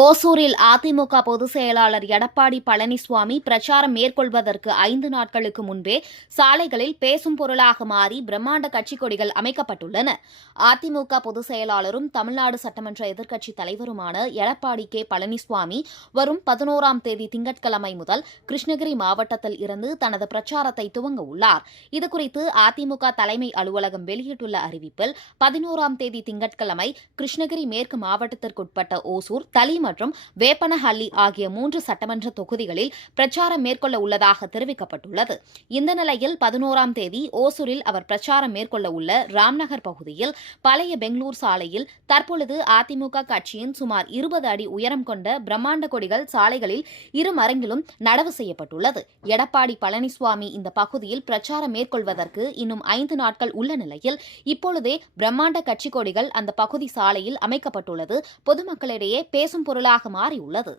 ஓசூரில் அதிமுக பொதுச் செயலாளர் எடப்பாடி பழனிசாமி பிரச்சாரம் மேற்கொள்வதற்கு 5 நாட்களுக்கு முன்பே சாலைகளில் பேசும் பொருளாக மாறி பிரம்மாண்ட கட்சிக் கொடிகள் அமைக்கப்பட்டுள்ளன. அதிமுக பொதுச் செயலாளரும் தமிழ்நாடு சட்டமன்ற எதிர்க்கட்சித் தலைவருமான எடப்பாடி கே. பழனிசாமி வரும் 11ஆம் தேதி திங்கட்கிழமை முதல் கிருஷ்ணகிரி மாவட்டத்தில் இருந்து தனது பிரச்சாரத்தை துவங்க உள்ளார். இதுகுறித்து அதிமுக தலைமை அலுவலகம் வெளியிட்டுள்ள அறிவிப்பில் 11ஆம் தேதி திங்கட்கிழமை கிருஷ்ணகிரி மேற்கு மாவட்டத்திற்குட்பட்ட ஓசூர், தளி மற்றும் வேப்பனஹள்ளி ஆகிய 3 சட்டமன்ற தொகுதிகளில் பிரச்சாரம் மேற்கொள்ள உள்ளதாக தெரிவிக்கப்பட்டுள்ளது. இந்த நிலையில் 11ஆம் தேதி ஓசூரில் அவர் பிரச்சாரம் மேற்கொள்ள உள்ள ராம்நகர் பகுதியில் பழைய பெங்களூர் சாலையில் தற்பொழுது அதிமுக கட்சியின் சுமார் 20 அடி உயரம் கொண்ட பிரம்மாண்ட கொடிகள் சாலைகளில் இருமரங்கிலும் நடவு செய்யப்பட்டுள்ளது. எடப்பாடி பழனிசாமி இந்த பகுதியில் பிரச்சாரம் மேற்கொள்வதற்கு இன்னும் 5 நாட்கள் உள்ள நிலையில் இப்பொழுதே பிரம்மாண்ட கட்சி கொடிகள் அந்த பகுதி சாலையில் அமைக்கப்பட்டுள்ளது பொதுமக்களிடையே பேசும் பொருளாக மாறியுள்ளது.